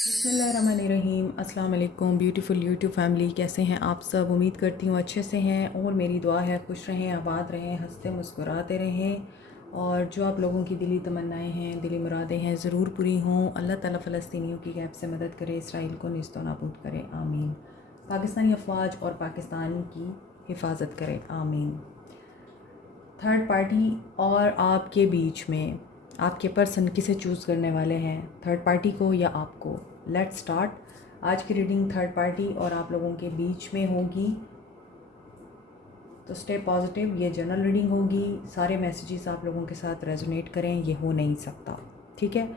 बिस्मिल्लाहिर्रहमानिर्रहीम। अस्सलाम वालेकुम ब्यूटीफुल यूट्यूब फैमिली, कैसे हैं आप सब? उम्मीद करती हूँ अच्छे से हैं और मेरी दुआ है खुश रहें, आबाद रहें, हंसते मुस्कुराते रहें और जो आप लोगों की दिली तमन्नाएं हैं, दिली मुरादें हैं, ज़रूर पूरी हों। अल्लाह ताला फ़लस्तीनियों की गैब से मदद करे, इसराइल को निस्तो नाबूद करे, आमीन। पाकिस्तानी अफवाज और पाकिस्तान की हिफाजत करे, आमीन। थर्ड पार्टी और आपके बीच में आपके पर्सन किसे चूज़ करने वाले हैं, थर्ड पार्टी को या आपको? Let's start. आज की रीडिंग थर्ड पार्टी और आप लोगों के बीच में होगी, तो स्टे पॉजिटिव। ये जनरल रीडिंग होगी, सारे मैसेजेस आप लोगों के साथ रेजोनेट करें, ये हो नहीं सकता, ठीक है?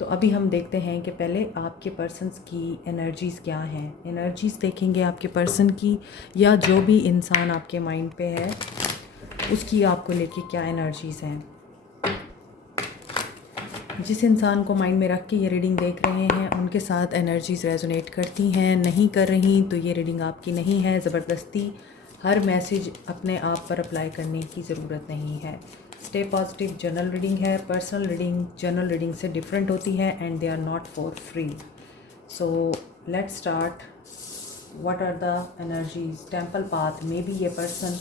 तो अभी हम देखते हैं कि पहले आपके पर्सन्स की एनर्जीज़ क्या हैं। एनर्जीज़ देखेंगे आपके पर्सन की, या जो भी इंसान आपके माइंड पे है उसकी आपको लेके क्या एनर्जीज़ हैं। जिस इंसान को माइंड में रख के ये रीडिंग देख रहे हैं उनके साथ एनर्जीज़ रेजोनेट करती हैं, नहीं कर रही तो ये रीडिंग आपकी नहीं है। ज़बरदस्ती हर मैसेज अपने आप पर अप्लाई करने की ज़रूरत नहीं है। Stay positive. जनरल रीडिंग है, पर्सनल रीडिंग जनरल रीडिंग से डिफरेंट होती है and they are not for free. So let's start. What are the energies? Temple path. Maybe ये पर्सन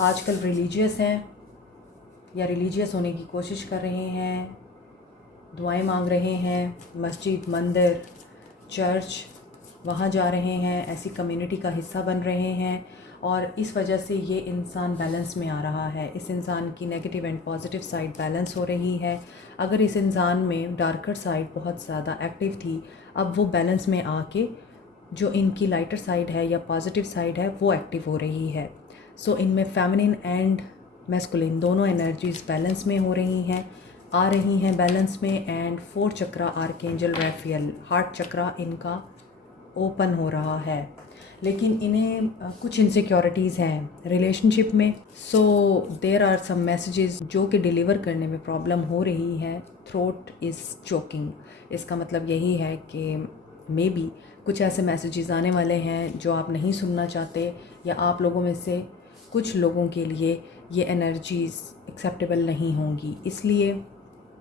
आजकल रिलीजियस हैं या रिलीजियस होने की कोशिश कर रहे हैं, दुआएं मांग रहे हैं, मस्जिद, मंदिर, चर्च वहाँ जा रहे हैं, ऐसी कम्युनिटी का हिस्सा बन रहे हैं और इस वजह से ये इंसान बैलेंस में आ रहा है। इस इंसान की negative and positive side balance हो रही है। अगर इस इंसान में डार्कर साइड बहुत ज़्यादा एक्टिव थी, अब वो बैलेंस में आके जो इनकी लाइटर साइड है या पॉजिटिव साइड है वो एक्टिव हो रही है। सो इनमें फेमिनिन एंड मैस्कुलिन दोनों एनर्जीज बैलेंस में हो रही हैं, आ रही हैं बैलेंस में। एंड 4 चक्रा आर्कएंजल रैफियल, हार्ट चक्रा इनका ओपन हो रहा है, लेकिन इन्हें कुछ इनसिक्योरिटीज़ हैं रिलेशनशिप में। So there are some messages जो कि डिलीवर करने में प्रॉब्लम हो रही है। थ्रोट इज़ चोकिंग, इसका मतलब यही है कि मे बी कुछ ऐसे मैसेजेस आने वाले हैं जो आप नहीं सुनना चाहते, या आप लोगों में से कुछ लोगों के लिए ये एनर्जीज़ एक्सेप्टेबल नहीं होंगी, इसलिए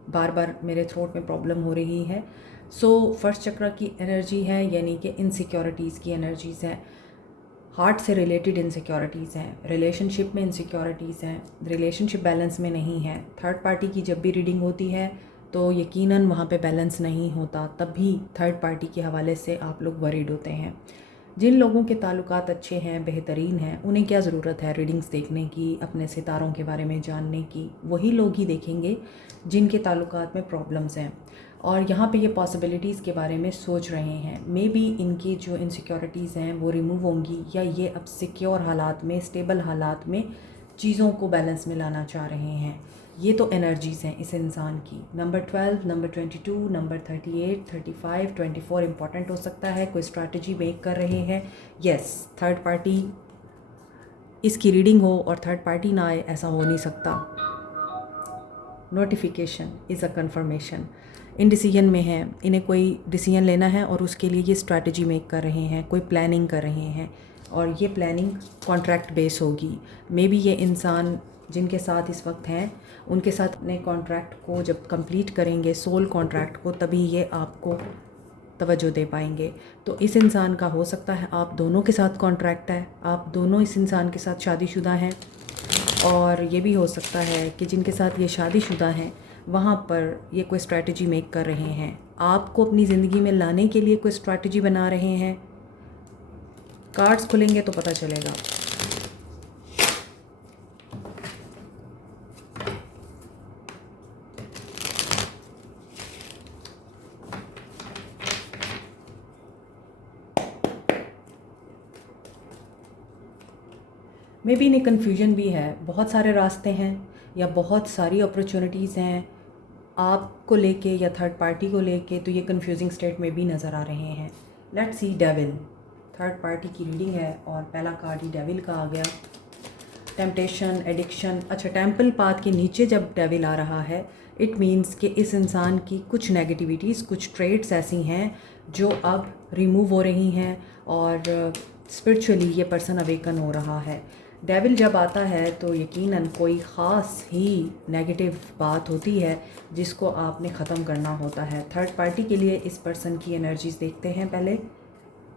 बार बार मेरे थ्रोट में प्रॉब्लम हो रही है। सो फर्स्ट चक्र की एनर्जी है, यानी कि इनसिक्योरिटीज़ की एनर्जीज़ हैं, हार्ट से रिलेटेड इनसिक्योरिटीज़ हैं, रिलेशनशिप में इनसिक्योरिटीज़ हैं, रिलेशनशिप बैलेंस में नहीं है। थर्ड पार्टी की जब भी रीडिंग होती है तो यकीनन वहाँ पे बैलेंस नहीं होता, तब भी थर्ड पार्टी के हवाले से आप लोग वरीड होते हैं। जिन लोगों के ताल्लुकात अच्छे हैं, बेहतरीन हैं, उन्हें क्या ज़रूरत है रीडिंग्स देखने की, अपने सितारों के बारे में जानने की? वही लोग ही देखेंगे जिनके ताल्लुकात में प्रॉब्लम्स हैं और यहाँ पे ये पॉसिबिलिटीज़ के बारे में सोच रहे हैं। मे बी इनकी जो इनसिक्योरिटीज़ हैं वो रिमूव होंगी, या ये अब सिक्योर हालात में, स्टेबल हालात में चीज़ों को बैलेंस में लाना चाह रहे हैं। ये तो एनर्जीज़ हैं इस इंसान की। नंबर 12, नंबर 22, नंबर 38, 35, 24 इंपॉर्टेंट हो सकता है। कोई स्ट्रैटेजी मेक कर रहे हैं। यस, थर्ड पार्टी इसकी रीडिंग हो और थर्ड पार्टी ना आए, ऐसा हो नहीं सकता। Notification is a conformation. In decision में है, इन्हें कोई डिसीजन लेना है और उसके लिए ये स्ट्रैटेजी मेक कर रहे हैं, कोई प्लानिंग कर रहे हैं और ये प्लानिंग कॉन्ट्रैक्ट बेस होगी। मे बी ये इंसान जिनके साथ इस वक्त हैं उनके साथ अपने कॉन्ट्रैक्ट को जब कंप्लीट करेंगे, सोल कॉन्ट्रैक्ट को, तभी ये आपको तवज्जो दे पाएंगे। तो इस इंसान का हो सकता है आप दोनों के साथ कॉन्ट्रैक्ट है, आप दोनों इस इंसान के साथ शादीशुदा हैं, और ये भी हो सकता है कि जिनके साथ ये शादीशुदा हैं वहाँ पर ये कोई स्ट्रैटेजी मेक कर रहे हैं, आपको अपनी ज़िंदगी में लाने के लिए कोई स्ट्रैटेजी बना रहे हैं। कार्ड्स खुलेंगे तो पता चलेगा। मे बी इन्हें कन्फ्यूजन भी है, बहुत सारे रास्ते हैं या बहुत सारी अपॉर्चुनिटीज़ हैं आपको लेके या थर्ड पार्टी को लेके, तो ये कंफ्यूजिंग स्टेट में भी नज़र आ रहे हैं। Let's see devil. Third party की रीडिंग है और पहला कार्ड ही डेविल का आ गया। Temptation, addiction. अच्छा, टेम्पल पाथ के नीचे जब डेविल आ रहा है, इट मीन्स कि इस इंसान की कुछ नेगेटिविटीज़, कुछ ट्रेड्स ऐसी हैं जो अब रिमूव हो रही हैं और स्पिरिचुअली ये पर्सन अवेकन हो रहा है। डेविल जब आता है तो यकीनन कोई ख़ास ही नेगेटिव बात होती है जिसको आपने ख़त्म करना होता है। थर्ड पार्टी के लिए इस पर्सन की एनर्जीज़ देखते हैं पहले।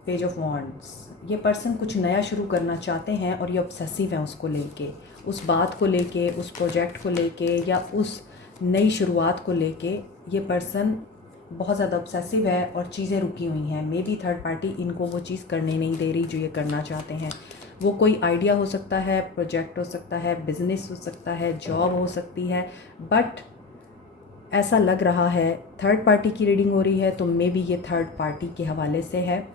पेज ऑफ वॉन्ड्स, ये पर्सन कुछ नया शुरू करना चाहते हैं और ये ऑब्सेसिव हैं उसको लेके, उस बात को लेके, उस प्रोजेक्ट को लेके या उस नई शुरुआत को लेके ये पर्सन बहुत ज़्यादा ऑब्सेसिव है और चीज़ें रुकी हुई हैं। मे बी थर्ड पार्टी इनको वो चीज़ करने नहीं दे रही जो ये करना चाहते हैं। वो कोई आइडिया हो सकता है, प्रोजेक्ट हो सकता है, बिजनेस हो सकता है, जॉब हो सकती है, बट ऐसा लग रहा है थर्ड पार्टी की रीडिंग हो रही है तो मे बी ये थर्ड पार्टी के हवाले से है।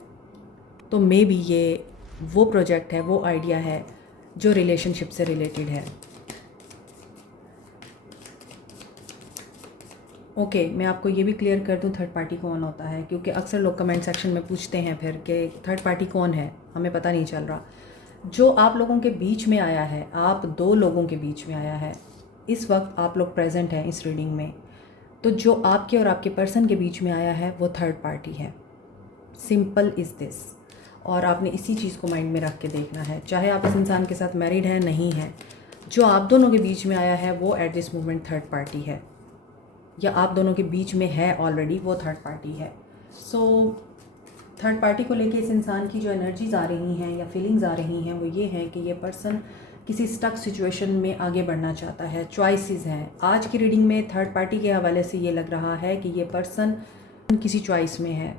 तो मे बी ये वो प्रोजेक्ट है, वो आइडिया है जो रिलेशनशिप से रिलेटेड है। ओके, मैं आपको ये भी क्लियर कर दूं थर्ड पार्टी कौन होता है, क्योंकि अक्सर लोग कमेंट सेक्शन में पूछते हैं फिर कि थर्ड पार्टी कौन है, हमें पता नहीं चल रहा। जो आप लोगों के बीच में आया है, आप दो लोगों के बीच में आया है, इस वक्त आप लोग प्रेजेंट हैं इस रीडिंग में, तो जो आपके और आपके पर्सन के बीच में आया है वो थर्ड पार्टी है। Simple is this. और आपने इसी चीज़ को माइंड में रख के देखना है, चाहे आप इस इंसान के साथ मैरिड हैं नहीं हैं, जो आप दोनों के बीच में आया है वो eight this moment third party है, या आप दोनों के बीच में है ऑलरेडी, वो थर्ड पार्टी है। सो थर्ड पार्टी को लेके इस इंसान की जो एनर्जीज़ आ रही हैं या फीलिंग्स आ रही हैं वो ये हैं कि ये पर्सन किसी स्टक सिचुएशन में आगे बढ़ना चाहता है। चॉइसेस हैं आज की रीडिंग में। थर्ड पार्टी के हवाले से ये लग रहा है कि ये पर्सन किसी चॉइस में है,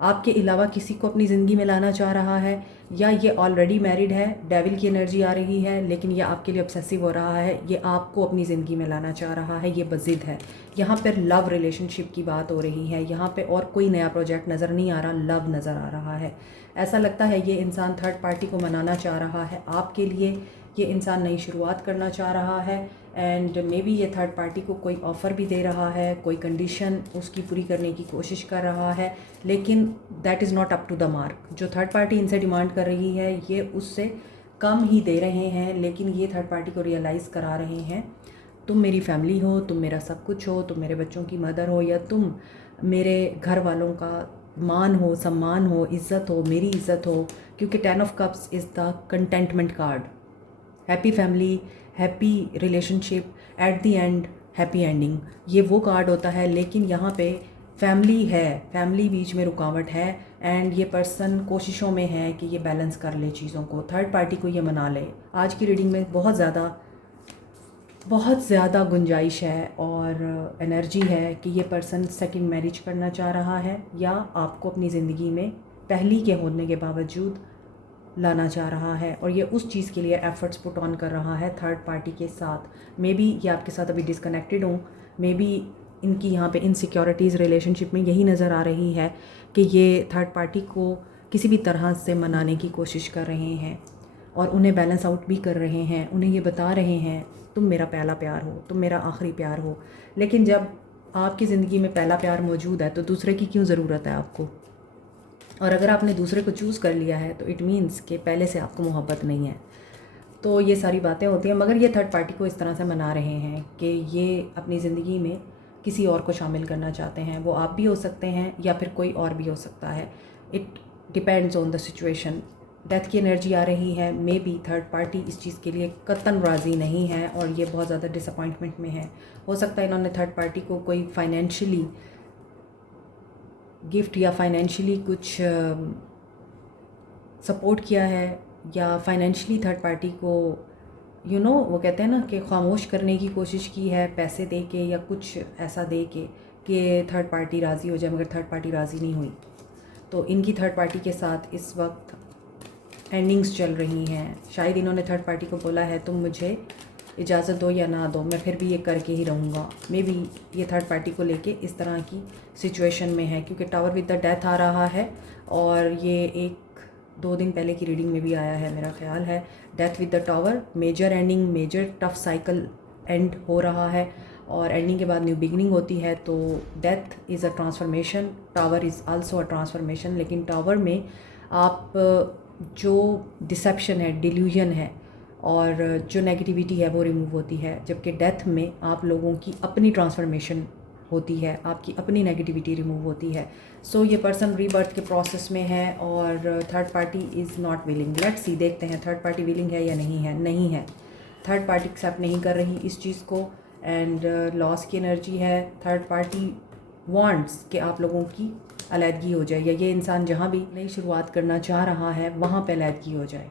आपके अलावा किसी को अपनी ज़िंदगी में लाना चाह रहा है, या ये ऑलरेडी मैरिड है, डेविल की एनर्जी आ रही है, लेकिन ये आपके लिए ऑब्सेसिव हो रहा है, ये आपको अपनी ज़िंदगी में लाना चाह रहा है, ये बज़िद है। यहाँ पर लव रिलेशनशिप की बात हो रही है, यहाँ पे और कोई नया प्रोजेक्ट नज़र नहीं आ रहा, लव नज़र आ रहा है। ऐसा लगता है ये इंसान थर्ड पार्टी को मनाना चाह रहा है आपके लिए, ये इंसान नई शुरुआत करना चाह रहा है, एंड मे बी ये थर्ड पार्टी को कोई ऑफ़र भी दे रहा है, कोई कंडीशन उसकी पूरी करने की कोशिश कर रहा है, लेकिन that is not up to the mark. जो थर्ड पार्टी इनसे डिमांड कर रही है ये उससे कम ही दे रहे हैं, लेकिन ये थर्ड पार्टी को रियलाइज़ करा रहे हैं तुम मेरी फैमिली हो, तुम मेरा सब कुछ हो, तुम मेरे बच्चों की मदर हो, या तुम मेरे घर वालों का मान हो, सम्मान हो, इज़्ज़त हो, मेरी इज़्ज़त हो, क्योंकि 10 of cups is the contentment card. Happy family, happy relationship, at the end happy ending, ये वो कार्ड होता है। लेकिन यहाँ पे फैमिली है, फैमिली बीच में रुकावट है, एंड ये पर्सन कोशिशों में है कि ये बैलेंस कर ले चीज़ों को, थर्ड पार्टी को ये मना ले। आज की रीडिंग में बहुत ज़्यादा गुंजाइश है और एनर्जी है कि ये पर्सन सेकंड मैरिज करना चाह रहा है, या आपको अपनी ज़िंदगी में पहली के होने के बावजूद लाना चाह रहा है, और ये उस चीज़ के लिए एफ़र्ट्स पुट ऑन कर रहा है थर्ड पार्टी के साथ। मे बी ये आपके साथ अभी डिसकनेक्टेड हों, मे बी इनकी यहाँ पे इनसिक्योरिटीज़ रिलेशनशिप में यही नज़र आ रही है कि ये थर्ड पार्टी को किसी भी तरह से मनाने की कोशिश कर रहे हैं और उन्हें बैलेंस आउट भी कर रहे हैं। उन्हें ये बता रहे हैं तुम मेरा पहला प्यार हो, तुम मेरा आखिरी प्यार हो। लेकिन जब आपकी ज़िंदगी में पहला प्यार मौजूद है तो दूसरे की क्यों ज़रूरत है आपको? और अगर आपने दूसरे को चूज़ कर लिया है तो इट मीन्स कि पहले से आपको मोहब्बत नहीं है। तो ये सारी बातें होती हैं, मगर ये थर्ड पार्टी को इस तरह से मना रहे हैं कि ये अपनी ज़िंदगी में किसी और को शामिल करना चाहते हैं। वो आप भी हो सकते हैं या फिर कोई और भी हो सकता है, it depends on the situation. Death की एनर्जी आ रही है, मे बी थर्ड पार्टी इस चीज़ के लिए कतन राज़ी नहीं है और ये बहुत ज़्यादा डिसअपॉइंटमेंट में है। हो सकता है इन्होंने थर्ड पार्टी को कोई फाइनेंशियली गिफ्ट या फाइनेंशियली कुछ सपोर्ट किया है, या फाइनेंशियली थर्ड पार्टी को वो कहते हैं ना कि खामोश करने की कोशिश की है, पैसे दे के या कुछ ऐसा दे के कि थर्ड पार्टी राज़ी हो जाए, मगर थर्ड पार्टी राज़ी नहीं हुई। तो इनकी थर्ड पार्टी के साथ इस वक्त एंडिंग्स चल रही हैं। शायद इन्होंने थर्ड पार्टी को बोला है तुम मुझे इजाज़त दो या ना दो, मैं फिर भी ये करके ही रहूँगा। मे बी ये थर्ड पार्टी को लेके इस तरह की सिचुएशन में है, क्योंकि टावर विद द डेथ आ रहा है और ये 1-2 दिन पहले की रीडिंग में भी आया है मेरा ख्याल है। Death with the tower, major ending, major tough cycle end हो रहा है और एंडिंग के बाद न्यू बिगनिंग होती है। तो death is a transformation, tower is also a transformation. लेकिन टावर में आप जो डिसेप्शन है, डिल्यूजन है और जो नेगेटिविटी है वो रिमूव होती है, जबकि डेथ में आप लोगों की अपनी ट्रांसफॉर्मेशन होती है, आपकी अपनी नेगेटिविटी रिमूव होती है। सो ये पर्सन रीबर्थ के प्रोसेस में है और third party is not willing. Let's see, देखते हैं थर्ड पार्टी विलिंग है या नहीं है। नहीं है, थर्ड पार्टी एक्सेप्ट नहीं कर रही इस चीज़ को एंड लॉस की एनर्जी है। थर्ड पार्टी वांट्स कि आप लोगों की अलहदगी हो जाए या ये इंसान जहाँ भी नई शुरुआत करना चाह रहा है वहाँ पे अलहदगी हो जाए।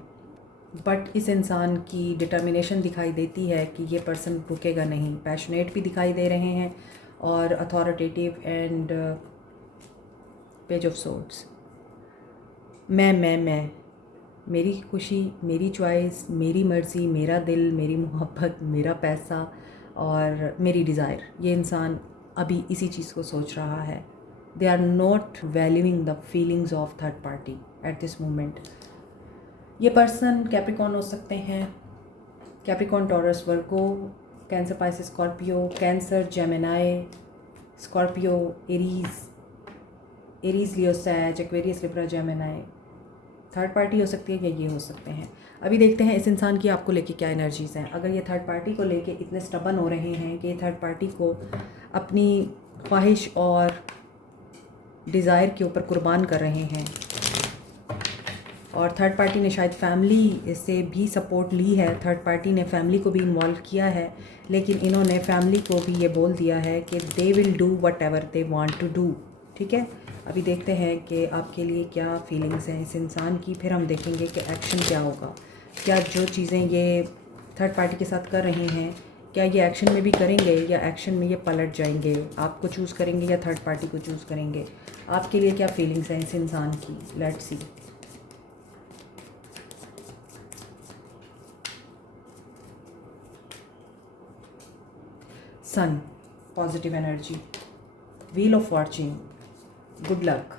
बट इस इंसान की डिटर्मिनेशन दिखाई देती है कि ये पर्सन रुकेगा नहीं। पैशनेट भी दिखाई दे रहे हैं और authoritative and page of swords. मैं मेरी खुशी, मेरी चॉइस, मेरी मर्ज़ी, मेरा दिल, मेरी मोहब्बत, मेरा पैसा और मेरी डिज़ायर। ये इंसान अभी इसी चीज़ को सोच रहा है। They are not valuing the feelings of third party at this moment. ये पर्सन कैप्रिकॉर्न हो सकते हैं, Capricorn, Taurus, Virgo, Cancer, Pisces, Scorpio, Cancer, Gemini, Scorpio, Aries, Leo, Sag, Aquarius, Libra, Gemini. Third party हो सकती है या ये हो सकते हैं। अभी देखते हैं इस इंसान की आपको लेके क्या एनर्जीज़ हैं। अगर ये थर्ड पार्टी को लेके इतने स्टबन हो रहे हैं कि थर्ड पार्टी को अपनी ख्वाहिश और डिज़ायर के ऊपर कुर्बान कर रहे हैं और थर्ड पार्टी ने शायद फैमिली से भी सपोर्ट ली है, थर्ड पार्टी ने फैमिली को भी इन्वॉल्व किया है, लेकिन इन्होंने फैमिली को भी ये बोल दिया है कि they will do whatever they want to do. ठीक है, अभी देखते हैं कि आपके लिए क्या फीलिंग्स हैं इस इंसान की, फिर हम देखेंगे कि एक्शन क्या होगा। क्या जो चीज़ें ये थर्ड पार्टी के साथ कर रहे हैं क्या ये एक्शन में भी करेंगे या एक्शन में ये पलट जाएंगे, आपको चूज़ करेंगे या थर्ड पार्टी को चूज़ करेंगे। आपके लिए क्या फीलिंग्स हैं इस इंसान की, let's see. Sun, positive energy, wheel of fortune, good luck,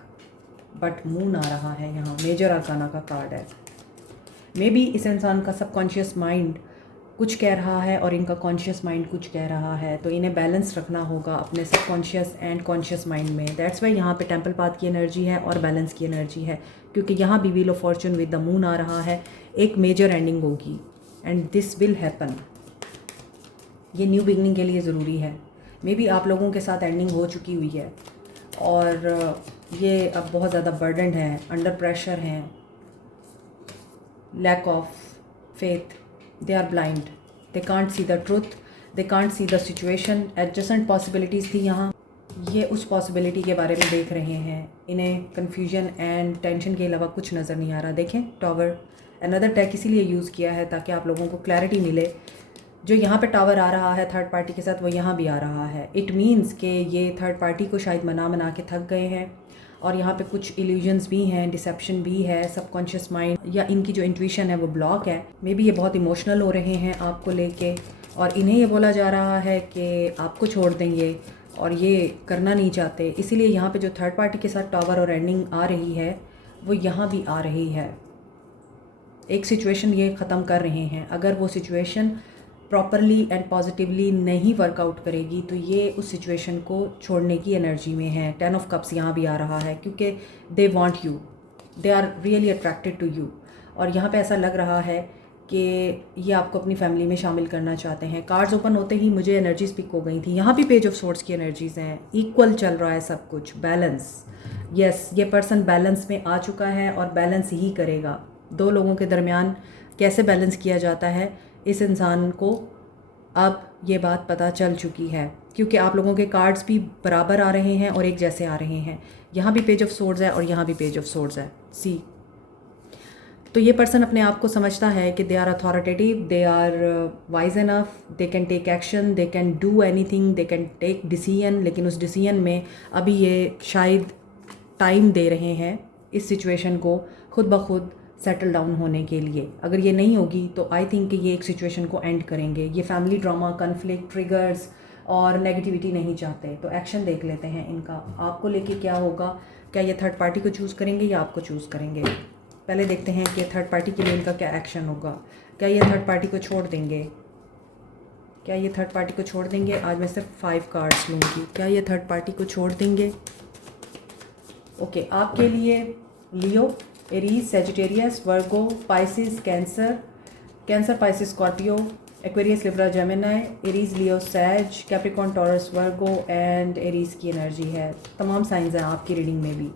but moon आ रहा है यहाँ, मेजर आर्काना का कार्ड है। मे बी इस इंसान का सबकॉन्शियस माइंड कुछ कह रहा है और इनका कॉन्शियस माइंड कुछ कह रहा है, तो इन्हें बैलेंस रखना होगा अपने सबकॉन्शियस एंड कॉन्शियस माइंड में। दैट्स वाई यहाँ पे टेम्पल पाथ की एनर्जी है और बैलेंस की एनर्जी है, क्योंकि यहाँ भी wheel of fortune with the moon आ रहा है। एक मेजर एंडिंग होगी एंड दिस विल हैपन। ये न्यू बिगनिंग के लिए ज़रूरी है। मे बी आप लोगों के साथ एंडिंग हो चुकी हुई है और ये अब बहुत ज़्यादा बर्डनड हैं, अंडर प्रेशर हैं, lack of faith, they are blind, they can't see the truth, they can't see the situation. Adjustment possibilities थी यहाँ, ये उस पॉसिबिलिटी के बारे में देख रहे हैं। इन्हें कन्फ्यूजन एंड टेंशन के अलावा कुछ नज़र नहीं आ रहा। देखें, टावर, अनदर टैग इसीलिए यूज़ किया है ताकि आप लोगों को क्लैरिटी मिले। जो यहाँ पे टावर आ रहा है थर्ड पार्टी के साथ, वो यहाँ भी आ रहा है। इट मीन्स कि ये थर्ड पार्टी को शायद मना के थक गए हैं और यहाँ पे कुछ इल्यूजन्स भी हैं, डिसेप्शन भी है, सबकॉन्शियस माइंड या इनकी जो इंट्यूशन है वो ब्लॉक है। मे बी ये बहुत इमोशनल हो रहे हैं आपको लेके और इन्हें ये बोला जा रहा है कि आपको छोड़ देंगे और ये करना नहीं चाहते। इसीलिए यहाँ पे जो थर्ड पार्टी के साथ टावर और एंडिंग आ रही है वो यहाँ भी आ रही है। एक सिचुएशन ये ख़त्म कर रहे हैं। अगर वो सिचुएशन प्रॉपरली एंड पॉजिटिवली नहीं वर्कआउट करेगी तो ये उस सिचुएशन को छोड़ने की एनर्जी में है। 10 ऑफ कप्स यहाँ भी आ रहा है क्योंकि they want you, they are really attracted to you. और यहाँ पे ऐसा लग रहा है कि ये आपको अपनी फैमिली में शामिल करना चाहते हैं। कार्ड्स ओपन होते ही मुझे एनर्जीज पिक हो गई थी। यहाँ भी पेज ऑफ सोर्ड्स की एनर्जीज हैं, इक्वल चल रहा है सब कुछ, बैलेंस। यस, ये पर्सन बैलेंस में आ चुका है और बैलेंस ही करेगा। दो लोगों के दरमियान कैसे बैलेंस किया जाता है इस इंसान को अब ये बात पता चल चुकी है, क्योंकि आप लोगों के कार्ड्स भी बराबर आ रहे हैं और एक जैसे आ रहे हैं। यहाँ भी पेज ऑफ सोर्ड्स है और यहाँ भी पेज ऑफ सोर्ड्स है। सी, तो ये पर्सन अपने आप को समझता है कि they are authoritative, they are wise enough, they can take action, they can do anything, they can take decision. लेकिन उस डिसीजन में अभी ये शायद टाइम दे रहे हैं इस सिचुएशन को खुद ब खुद सेटल डाउन होने के लिए। अगर ये नहीं होगी तो आई थिंक कि ये एक सिचुएशन को एंड करेंगे। ये फैमिली ड्रामा, कन्फ्लिक्ट, ट्रिगर्स और नेगेटिविटी नहीं चाहते। तो एक्शन देख लेते हैं इनका, आपको लेके क्या होगा। क्या ये थर्ड पार्टी को चूज़ करेंगे या आपको चूज़ करेंगे। पहले देखते हैं कि थर्ड पार्टी के लिए इनका क्या एक्शन होगा। क्या ये थर्ड पार्टी को छोड़ देंगे, क्या ये थर्ड पार्टी को छोड़ देंगे। आज मैं सिर्फ 5 कार्ड्स लूँगी। क्या ये थर्ड पार्टी को छोड़ देंगे। ओके, आपके लिए Leo, Aries, Sagittarius, Virgo, Pisces, Cancer, Pisces, Scorpio, Aquarius, Libra, Gemini, Aries, Leo, Sag, Capricorn, Taurus, Virgo and Aries की एनर्जी है। तमाम साइंस हैं आपकी रीडिंग में भी।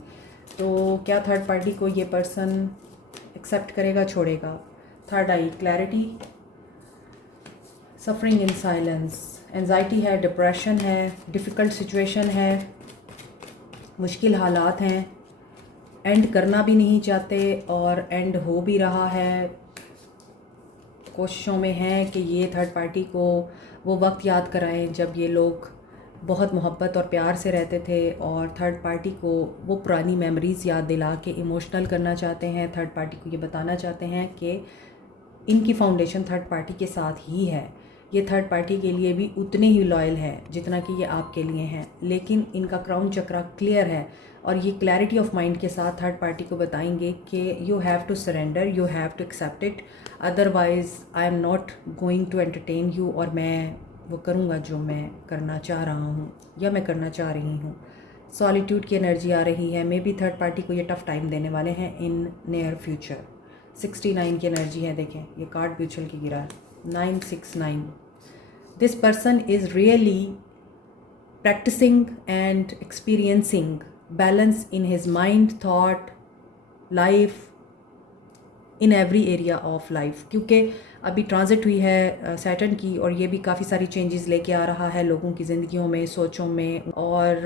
तो क्या थर्ड पार्टी को ये पर्सन एक्सेप्ट करेगा, छोड़ेगा? Third I, clarity, suffering in silence, anxiety है, डिप्रेशन है, डिफ़िकल्ट सिचुएशन है, मुश्किल हालात हैं, एंड करना भी नहीं चाहते और एंड हो भी रहा है। कोशिशों में हैं कि ये थर्ड पार्टी को वो वक्त याद कराएं जब ये लोग बहुत मोहब्बत और प्यार से रहते थे, और थर्ड पार्टी को वो पुरानी मेमोरीज़ याद दिला के इमोशनल करना चाहते हैं। थर्ड पार्टी को ये बताना चाहते हैं कि इनकी फाउंडेशन थर्ड पार्टी के साथ ही है। ये थर्ड पार्टी के लिए भी उतने ही लॉयल है जितना कि ये आपके लिए हैं, लेकिन इनका क्राउन चक्रा क्लियर है और ये क्लैरिटी ऑफ माइंड के साथ थर्ड पार्टी को बताएंगे कि you have to surrender, you have to accept it, otherwise I am not going to entertain you, और मैं वो करूँगा जो मैं करना चाह रहा हूँ या मैं करना चाह रही हूँ। सॉलिट्यूड की एनर्जी आ रही है, मे बी थर्ड पार्टी को ये टफ़ टाइम देने वाले हैं इन नियर फ्यूचर। 69 की एनर्जी है, देखें ये कार्ड भी उछल के गिरा है, 969। This person is really practising and experiencing balance in his mind, thought, life, in every area of life, क्योंकि अभी ट्रांजिट हुई है सैटर्न की और ये भी काफ़ी सारी चेंजेस लेके आ रहा है लोगों की ज़िंदगियों में, सोचों में, और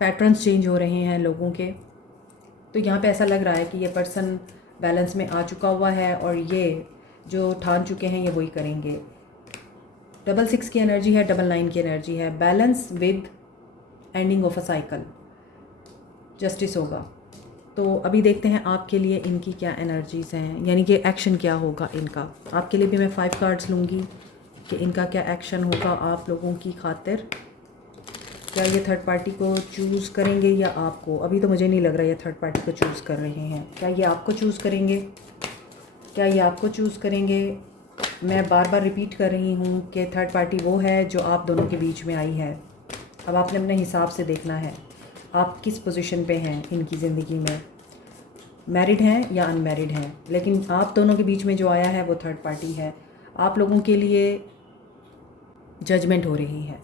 पैटर्न्स चेंज हो रहे हैं लोगों के। तो यहाँ पे ऐसा लग रहा है कि ये पर्सन बैलेंस में आ चुका हुआ है और ये जो ठान चुके हैं ये वही करेंगे। 66 की एनर्जी है, 99 की एनर्जी है, balance with ending of a cycle, justice होगा। तो अभी देखते हैं आपके लिए इनकी क्या एनर्जीज़ हैं, यानी कि एक्शन क्या होगा इनका। आपके लिए भी मैं 5 कार्ड्स लूँगी कि इनका क्या एक्शन होगा आप लोगों की खातिर। क्या ये थर्ड पार्टी को चूज़ करेंगे या आपको? अभी तो मुझे नहीं लग रहा ये थर्ड पार्टी को चूज़ कर रहे हैं। क्या ये आपको चूज़ करेंगे? क्या ये आपको चूज़ करेंगे? मैं बार बार रिपीट कर रही हूँ कि थर्ड पार्टी वो है जो आप दोनों के बीच में आई है। अब आपने अपने हिसाब से देखना है आप किस पोजीशन पे हैं इनकी ज़िंदगी में, मैरिड हैं या अनमैरिड हैं, लेकिन आप दोनों के बीच में जो आया है वो थर्ड पार्टी है। आप लोगों के लिए जजमेंट हो रही है।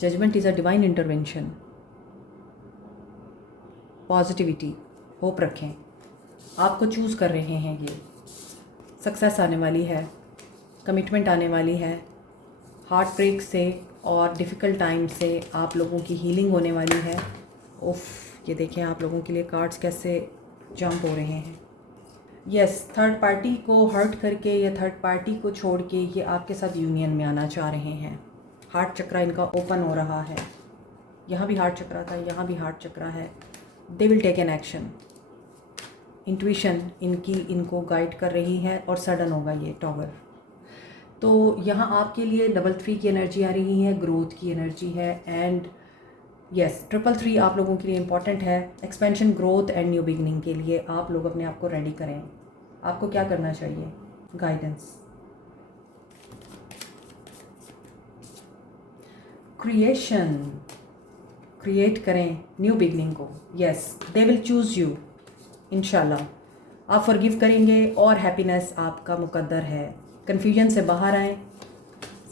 Judgement is a divine intervention. Positivity, hope रखें, आपको चूज़ कर रहे हैं ये। सक्सेस आने वाली है, कमिटमेंट आने वाली है, हार्ट ब्रेक से और डिफ़िकल्ट टाइम से आप लोगों की हीलिंग होने वाली है। उफ़, ये देखें आप लोगों के लिए कार्ड्स कैसे जंप हो रहे हैं। यस, थर्ड पार्टी को हर्ट करके या थर्ड पार्टी को छोड़ के ये आपके साथ यूनियन में आना चाह रहे हैं। हार्ट चक्रा इनका ओपन हो रहा है, यहाँ भी हार्ट चक्रा था, यहाँ भी हार्ट चक्रा है। They will take an action. Intuition इनकी इनको गाइड कर रही है और सडन होगा ये टॉवर। तो यहाँ आपके लिए 33 की एनर्जी आ रही है, ग्रोथ की एनर्जी है, एंड यस 333 आप लोगों के लिए इम्पॉर्टेंट है। Expansion, growth and new beginning के लिए आप लोग अपने आप को रेडी करें। आपको क्या करना चाहिए? गाइडेंस, क्रिएशन, क्रिएट करें न्यू बिगनिंग को। Yes, they will choose you इंशाल्लाह। आप फॉरगिव करेंगे और हैप्पीनेस आपका मुकद्दर है। कन्फ्यूजन से बाहर आएँ,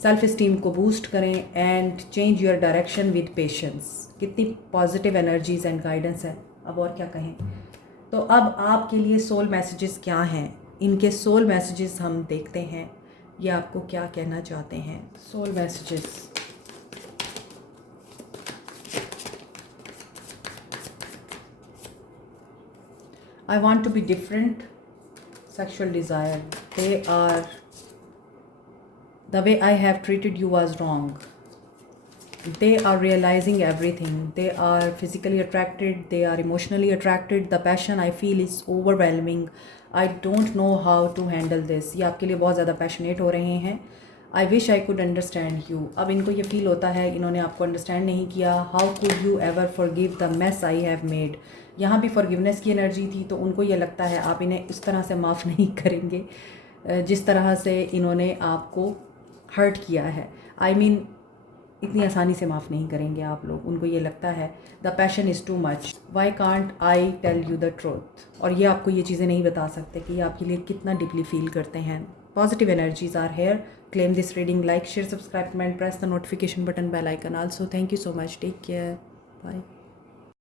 सेल्फ इस्टीम को बूस्ट करें and change your direction with patience. कितनी पॉजिटिव एनर्जीज एंड गाइडेंस है, अब और क्या कहें। तो अब आपके लिए सोल मैसेजेस क्या हैं, इनके सोल मैसेजेस हम देखते हैं, ये आपको क्या कहना चाहते हैं। Soul messages, I want to be different, sexual desire, they are, the way I have treated you was wrong, they are realizing everything, they are physically attracted, they are emotionally attracted, the passion I feel is overwhelming, I don't know how to handle this। ये आपके लिए बहुत ज़्यादा passionate हो रहे हैं। I wish I could understand you। अब इनको ये फील होता है इन्होंने आपको अंडरस्टैंड नहीं किया। How could you ever forgive the mess I have made। यहाँ भी फॉरगिवनेस की एनर्जी थी, तो उनको ये लगता है आप इन्हें इस तरह से माफ़ नहीं करेंगे जिस तरह से इन्होंने आपको हर्ट किया है। I mean इतनी आसानी से माफ़ नहीं करेंगे आप लोग। उनको ये लगता है the passion is too much, why can't I tell you the truth. और ये आपको ये चीज़ें नहीं बता सकते कि ये आपके लिए कितना डीपली फील करते हैं। Positive energies are here. Claim this reading, like, share, subscribe, comment, press the notification button, bell icon also. Thank you so much, take care, bye.